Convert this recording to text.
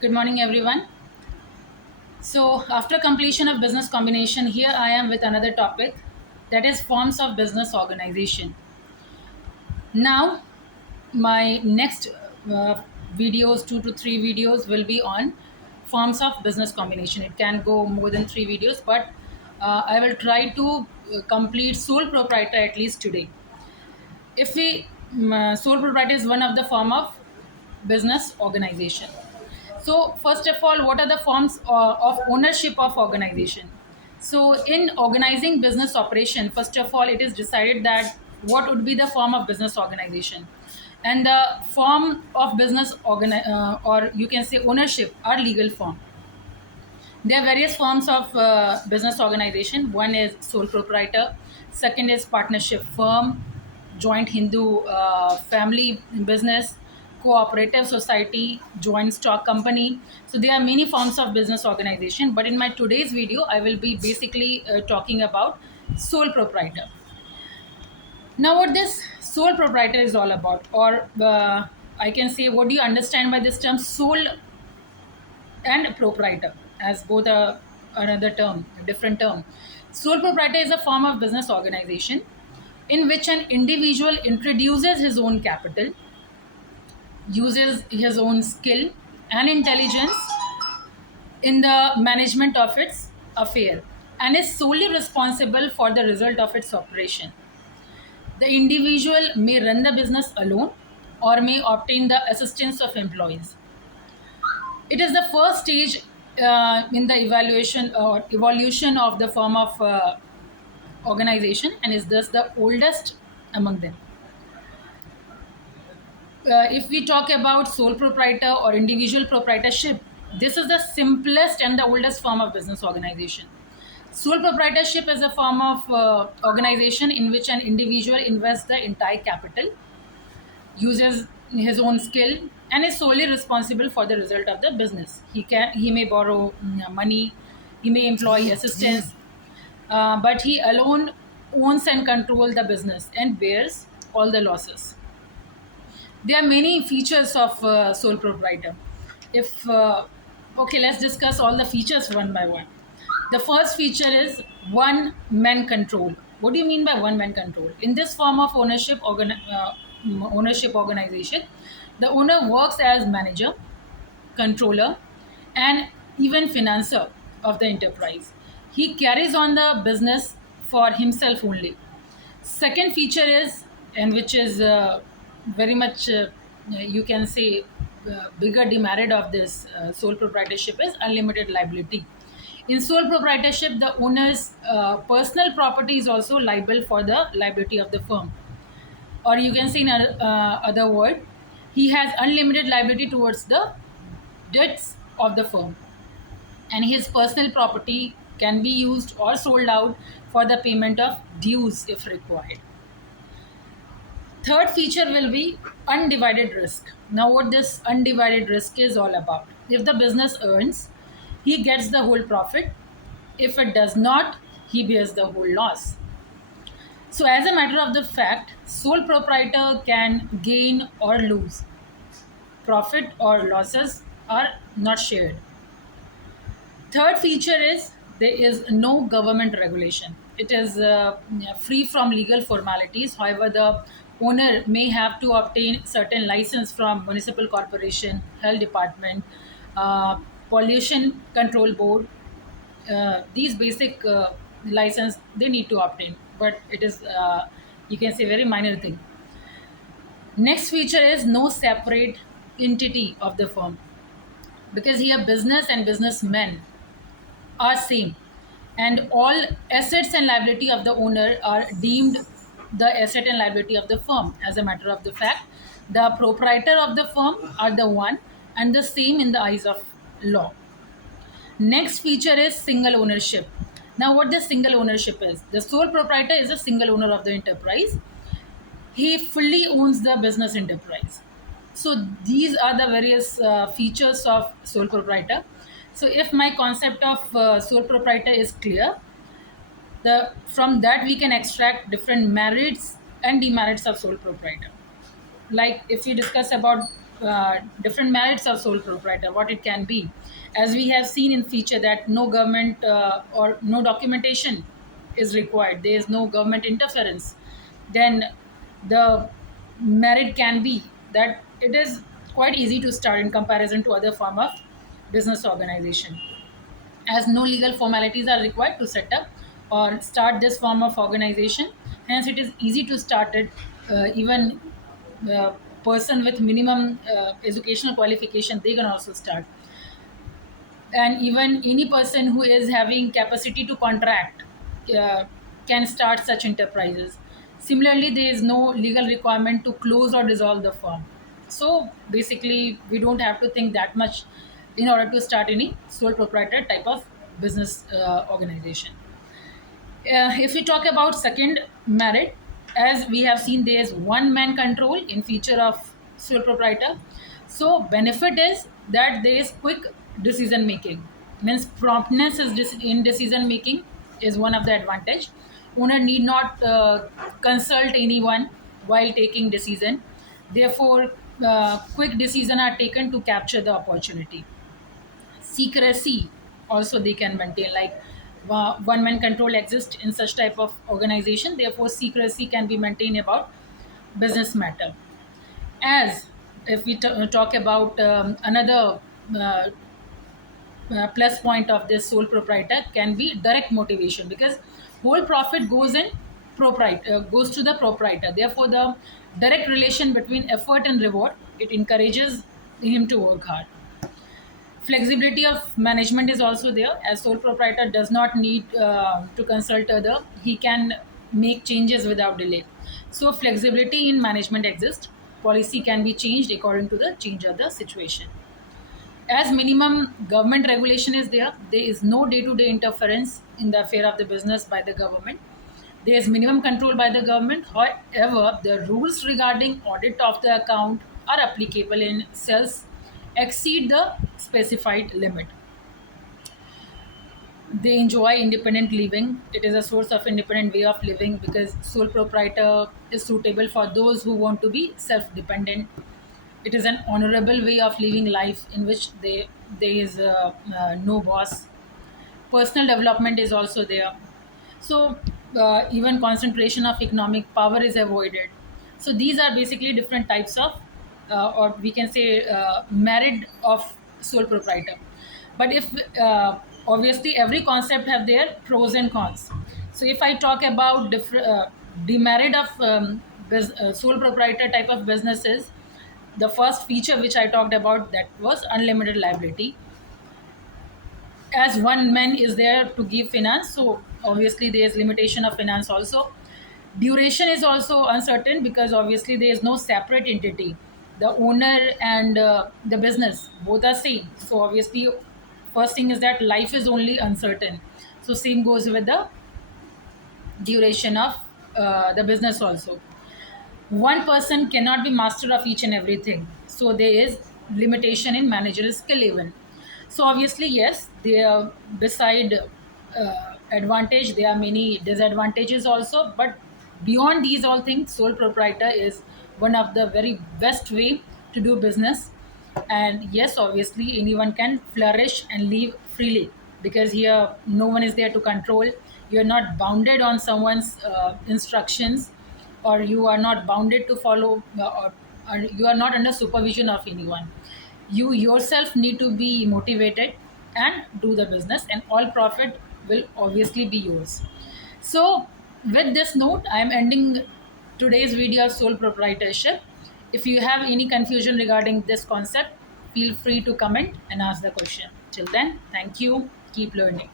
Good morning, everyone. So, after completion of business combination, here I am with another topic that is forms of business organization. Now, my next videos, 2 to 3 videos, will be on forms of business combination. It can go more than 3 videos, but I will try to complete sole proprietor at least today. If we Sole proprietor is one of the form of business organization. So, first of all, what are the forms of ownership of organization? So, in organizing business operation, first of all, it is decided that what would be the form of business organization, and the form of or you can say ownership, are legal form. There are various forms of business organization. One is sole proprietor, second is partnership firm, joint Hindu family business, cooperative society, joint stock company. So there are many forms of business organization. But in my today's video, I will be basically talking about sole proprietor. Now, what this sole proprietor is all about, or I can say, what do you understand by this term sole and proprietor, as both are another term, a different term. Sole proprietor is a form of business organization in which an individual introduces his own capital, uses his own skill and intelligence in the management of its affair, and is solely responsible for the result of its operation. The individual may run the business alone or may obtain the assistance of employees. It is the first stage in the evaluation or evolution of the form of organization, and is thus the oldest among them. If we talk about sole proprietor or individual proprietorship, this is the simplest and the oldest form of business organization. Sole proprietorship is a form of organization in which an individual invests the entire capital, uses his own skill, and is solely responsible for the result of the business. He may borrow money, he may employ assistants, but he alone owns and control the business and bears all the losses. There are many features of sole proprietor. If Okay, let's discuss all the features one by one. The first feature is one man control. What do you mean by one man control? In this form of ownership organization, the owner works as manager, controller, and even financer of the enterprise. He carries on the business for himself only. Second feature is, and which is very much, you can say, bigger demerit of this sole proprietorship, is unlimited liability. In sole proprietorship, the owner's personal property is also liable for the liability of the firm. Or you can say in other word, he has unlimited liability towards the debts of the firm, and his personal property can be used or sold out for the payment of dues if required. Third feature will be undivided risk. Now, what this undivided risk is all about? If the business earns, he gets the whole profit. If it does not, he bears the whole loss. So, as a matter of the fact, sole proprietor can gain or lose. Profit or losses are not shared. Third feature is there is no government regulation. It is free from legal formalities. However, the owner may have to obtain certain license from municipal corporation, health department, pollution control board. These basic license they need to obtain, but it is, you can say, very minor thing. Next feature is no separate entity of the firm, because here business and businessmen are same, and all assets and liability of the owner are deemed the asset and liability of the firm. As a matter of the fact, the proprietor of the firm are the one and the same in the eyes of law. Next feature is single ownership. Now, what the single ownership is, the sole proprietor is a single owner of the enterprise. He fully owns the business enterprise. So these are the various features of sole proprietor. So if my concept of sole proprietor is clear, the from that we can extract different merits and demerits of sole proprietor. Like if we discuss about different merits of sole proprietor, what it can be. As we have seen in feature that no government or no documentation is required, there is no government interference, then the merit can be that it is quite easy to start in comparison to other form of business organization, as no legal formalities are required to set up or start this form of organization. Hence, it is easy to start it. Even person with minimum educational qualification, they can also start. And even any person who is having capacity to contract uh, can start such enterprises. Similarly, there is no legal requirement to close or dissolve the firm. So basically, we don't have to think that much in order to start any sole proprietor type of business organization. If we talk about second merit, as we have seen, there is one man control in feature of sole proprietor. So benefit is that there is quick decision making, means promptness is in decision making is one of the advantage. Owner need not consult anyone while taking decision. Therefore, quick decision are taken to capture the opportunity. Secrecy also they can maintain, like one man control exists in such type of organization, therefore secrecy can be maintained about business matter. As if we talk about another uh, plus point of this sole proprietor can be direct motivation, because whole profit goes in goes to the proprietor, therefore the direct relation between effort and reward, it encourages him to work hard. Flexibility of management is also there, as sole proprietor does not need to consult other, he can make changes without delay. So flexibility in management exists, policy can be changed according to the change of the situation. As minimum government regulation is there, there is no day-to-day interference in the affair of the business by the government. There is minimum control by the government. However, the rules regarding audit of the account are applicable in sales exceed the specified limit. They enjoy independent living. It is a source of independent way of living, because sole proprietor is suitable for those who want to be self-dependent. It is an honorable way of living life in which there is no boss. Personal development is also there. So even concentration of economic power is avoided. So these are basically different types of or we can say merit of sole proprietor. But if obviously every concept have their pros and cons. So if I talk about different demerit of sole proprietor type of businesses, the first feature which I talked about, that was unlimited liability, as one man is there to give finance, so obviously there is limitation of finance also. Duration is also uncertain, because obviously there is no separate entity, the owner and the business both are same, so obviously first thing is that life is only uncertain. So same goes with the duration of the business also. One person cannot be master of each and everything, so there is limitation in managerial skill even. So obviously yes, there beside advantage there are many disadvantages also, but beyond these all things, sole proprietor is one of the very best way to do business. And yes, obviously anyone can flourish and live freely, because here no one is there to control. You're not bounded on someone's instructions, or you are not bounded to follow or you are not under supervision of anyone. You yourself need to be motivated and do the business, and all profit will obviously be yours. So with this note, I am ending today's video of sole proprietorship. If you have any confusion regarding this concept, feel free to comment and ask the question. Till then, thank you, keep learning.